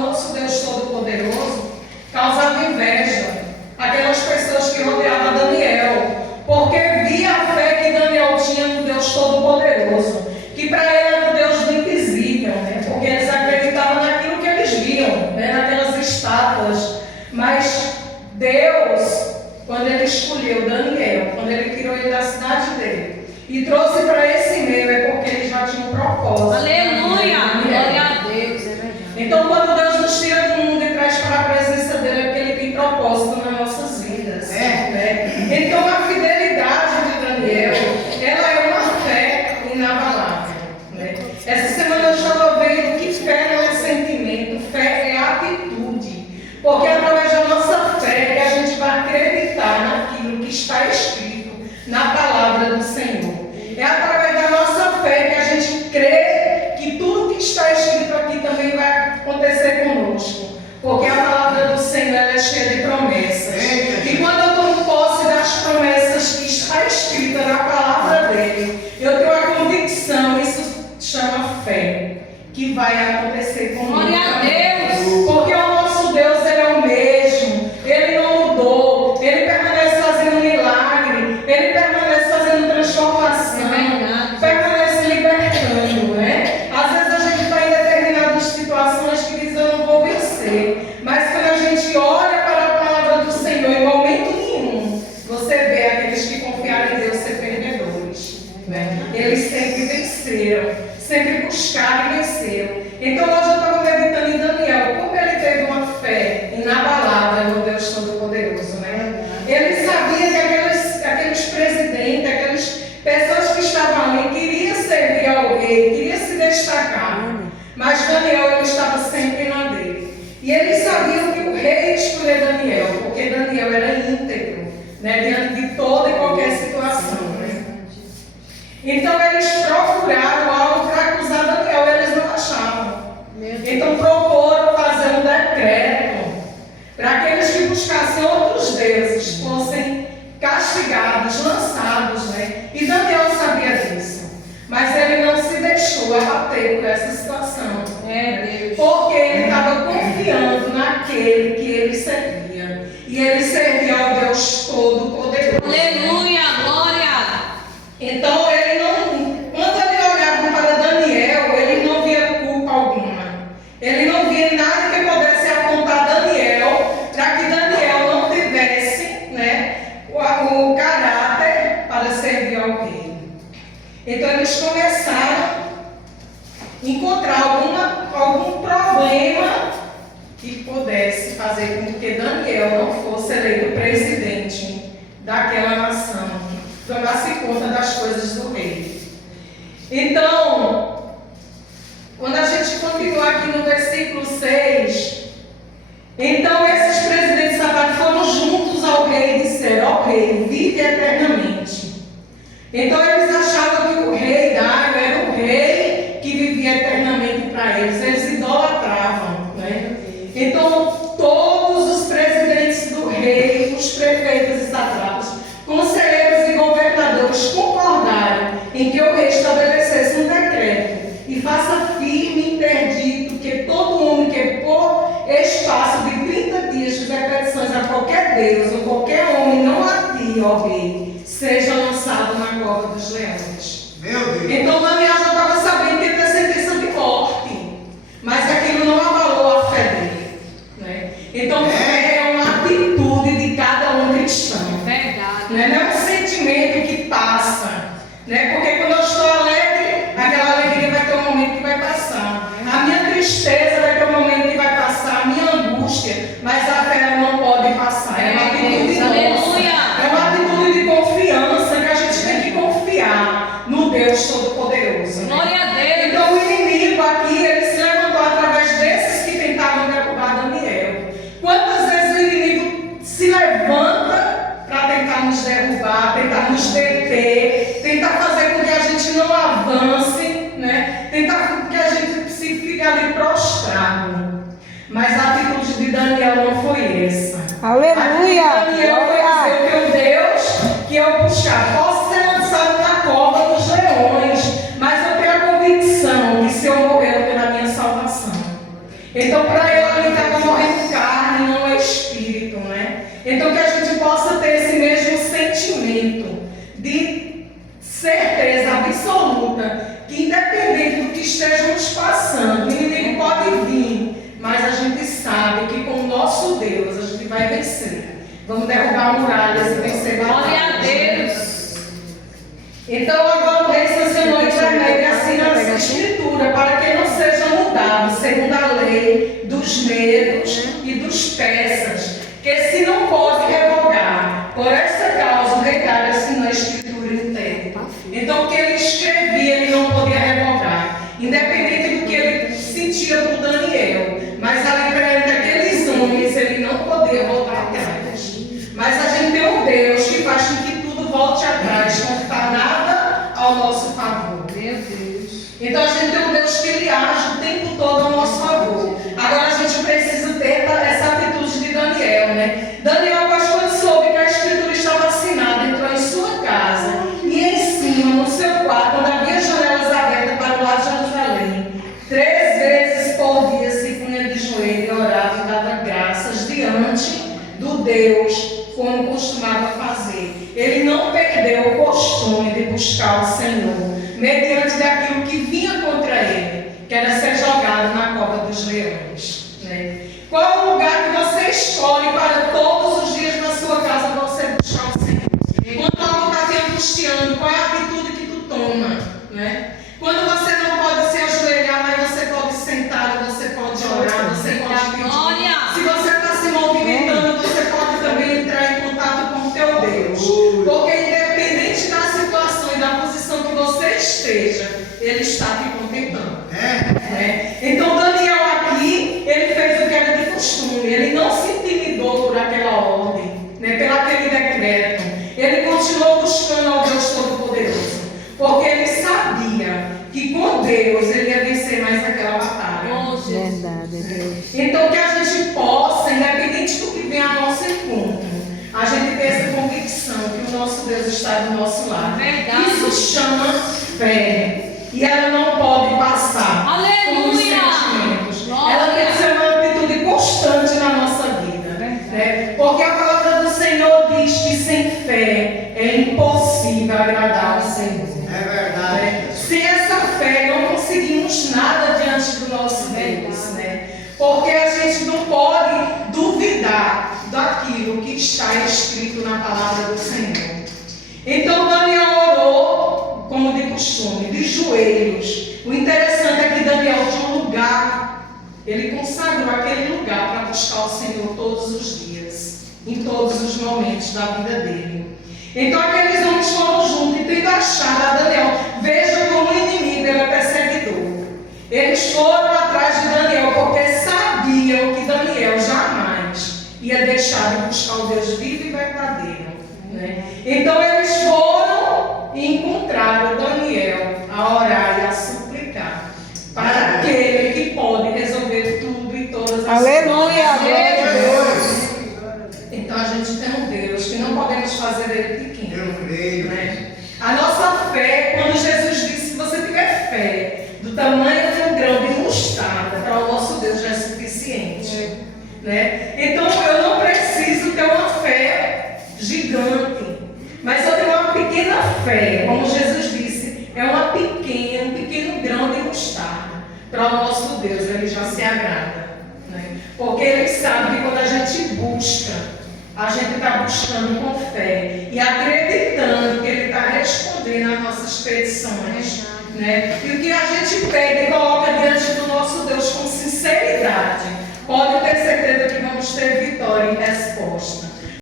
o nosso Deus Todo-Poderoso causava inveja aquelas pessoas que rodeavam Daniel, porque via a fé que Daniel tinha no Deus Todo-Poderoso, que para ele era o Deus do invisível, né? Porque eles acreditavam naquilo que eles viam, né? Naquelas estátuas. Mas Deus, quando ele escolheu Daniel, quando ele tirou ele da cidade dele e trouxe para esse meio, é porque ele já tinha um propósito. Aleluia! Glória a Deus, é verdade. Então, quando Deus nos tira do mundo e traz para a presença dele, é porque ele tem propósito nas nossas vidas. Né? Então, a fidelidade de Daniel, ela é uma fé inabalável. Né? Essa semana eu estava vendo que fé não é sentimento, fé é atitude. Porque é através da nossa fé que a gente vai acreditar naquilo que está escrito na palavra do Senhor. É através da nossa fé que a gente crê que tudo que está escrito aqui também vai acontecer conosco. Porque a palavra do Senhor ela é cheia de promessas. E quando eu tomo posse das promessas que está escrita na palavra dele, eu tenho a convicção, isso chama fé, que vai acontecer comigo. Glória a Deus! Porque o nosso Deus ele é o mesmo, ele não mudou, ele permanece fazendo milagre, ele permanece fazendo transformação, permanece libertando, né? Às vezes a gente está em determinadas situações que diz eu não vou vencer, mas quando a gente olha para a palavra do Senhor, em momento nenhum, você vê aqueles que confiaram em Deus ser perdedores, né? Eles sempre venceram, sempre buscaram e venceram. Então hoje eu estava meditando em Daniel, como ele teve uma fé inabalável no Deus Todo-Poderoso, né? Ele sabia que aqueles presidentes, aquelas pessoas que estavam ali queriam servir ao rei, queriam se destacar, mas Daniel ele estava sempre na dele. E eles sabiam que o rei ia escolher Daniel, porque Daniel era íntegro, né? Diante de toda e qualquer situação, né? Então eles procuraram algo para acusar Daniel, eles não achavam. Então proporam fazer um decreto para aqueles que buscassem outros deuses fossem castigados, lançados, né? E Daniel sabia disso, mas ele não se deixou abater por essa situação, porque ele estava confiando naquele que ele servia, e ele servia ao Deus Todo-Poderoso. Aleluia, glória! Então ele não, quando ele olhava para Daniel, ele não via culpa alguma. Ele não via nada que pudesse apontar Daniel para que Daniel não tivesse, né, o caráter para servir ao rei. Então eles começaram a encontrar algum problema que pudesse fazer com que Daniel não fosse eleito presidente daquela nação, que tomasse conta das coisas do rei. Então, quando a gente continua aqui no versículo 6, então esses presidentes sabados foram juntos ao rei e disseram: ó rei, vive eternamente. Então eles achavam que o rei Dário era o rei que vivia eternamente para eles, eles idolatravam, né? Então todos os presidentes do rei, os prefeitos e satrapas, conselheiros e governadores concordaram em que o rei estabelecesse um decreto e faça firme e interdito que todo homem que por espaço de 30 dias fizer petições a qualquer deus ou qualquer homem não a ti, ó rei, seja lançado na cova dos leões. Meu Deus. Então Daniel já estava sabendo que ia ter sentença de morte, mas aquilo não abalou a fé dele, né? Então fé é uma atitude de cada um cristão. Verdade. Não é um sentimento que passa, né? Porque quando eu estou alegre, aquela alegria vai ter um momento que vai passar. A minha tristeza vai ter um momento que vai passar, a minha angústia, mas a fé ela não pode passar. É uma atitude nossa. É uma atitude de confiança que a gente tem que confiar no Deus Todo-Poderoso. Glória a Deus. Então o inimigo aqui, ele se levantou através desses que tentavam derrubar Daniel. Quantas vezes o inimigo se levanta para tentar nos derrubar, tentar nos deter, tentar fazer com que a gente não avance, né? Tentar com que a gente se fique ali prostrado. Mas a atitude de Daniel não foi essa. Aleluia! A atitude de Daniel foi dizer: meu Deus, que eu buscar, posso ser lançado na cova dos leões, mas eu tenho a convicção que se eu morrer eu tenho a minha salvação. Então para ele passando, o inimigo pode vir, mas a gente sabe que com o nosso Deus a gente vai vencer. Vamos derrubar muralhas e vencer batalhas. Glória a Deus. Então agora o rei sancionou intermédio e assina essa escritura para que não seja mudado segundo a lei dos medos e dos persas, que se não pode revogar. Por essa causa o rei Dário assinou a escritura inteira. Então o que ele escrevia ele não podia revogar, independente do que ele sentia por Daniel. Mas ali perante aqueles homens ele não podia voltar atrás. Mas a gente tem um Deus que faz com que tudo volte atrás, não está nada ao nosso favor. Meu Deus. Então a gente tem um Deus que ele age o tempo todo ao nosso favor. Agora a gente precisa ter essa atitude de Daniel, né? Daniel, quando soube que a escritura estava assinada, entrou em sua casa e em cima, no seu quarto, onde havia janelas abertas para o lado de Jerusalém, 3 vezes por dia se punha de joelho e orava e dava graças diante do Deus, como costumava fazer. Ele não perdeu o costume de buscar o Senhor, mediante daquilo que vinha contra ele, que era ser jogado na cova dos leões. Né? Qual é o lugar que você escolhe para todos os dias na sua casa você buscar o Senhor? Quando algo está te angustiando, qual é a atitude que tu toma? Né? Quando você não pode se ajoelhar, mas você pode sentar, você pode orar, você pode pedir. Glória. Se você está se movimentando, você pode também entrar em contato com o teu Deus. Porque independente da situação e da posição que você esteja, Ele está te contemplando. Então Daniel aqui, ele fez o que era de costume. Ele não se intimidou por aquela ordem, né, pelo aquele decreto. Ele continuou buscando ao Deus Todo-Poderoso. Porque ele sabia que com Deus ele ia vencer mais aquela batalha. Verdade, Deus. Então que a gente possa, independente do que vem ao nosso encontro, a gente ter essa convicção que o nosso Deus está do nosso lado. Verdade. Isso chama fé. E ela não pode passar com os Aleluia. sentimentos. Glória. Ela tem que ser uma atitude constante na nossa vida. Né? Porque a palavra do Senhor diz que sem fé é impossível agradar ao Senhor. É verdade. Sem essa fé não conseguimos nada diante do nosso Deus, né? Porque a gente não pode duvidar daquilo que está escrito na palavra do Senhor. Então Daniel orou, como de costume, de joelhos. O interessante é que Daniel tinha um lugar, ele consagrou aquele lugar para buscar o Senhor todos os dias, em todos os momentos da vida dele. Então aqueles homens foram juntos e tendo achado a Daniel, veja como o inimigo era perseguidor. Eles foram atrás de Daniel porque sabiam que Daniel jamais ia deixar de buscar o Deus vivo e verdadeiro. Né? Então eles foram e encontraram Daniel a orar e a suplicar para aquele que pode resolver tudo e todas as Aleluia, coisas. glória a Deus. Então a gente tem um Deus que não podemos fazer dele pequeno. Eu creio. Né? A nossa fé, quando Jesus disse que você tiver fé do tamanho de um grão de mostarda, para o nosso Deus já é suficiente. Né? Então eu não preciso ter uma fé gigante, mas eu tenho uma pequena fé, como Jesus disse, é um pequeno grão de mostarda. Para o nosso Deus, ele já se agrada. Né? Porque ele sabe que quando a gente busca, a gente está buscando com fé e acreditando que ele está respondendo às nossas petições. Né? E o que a gente pede e coloca diante do nosso Deus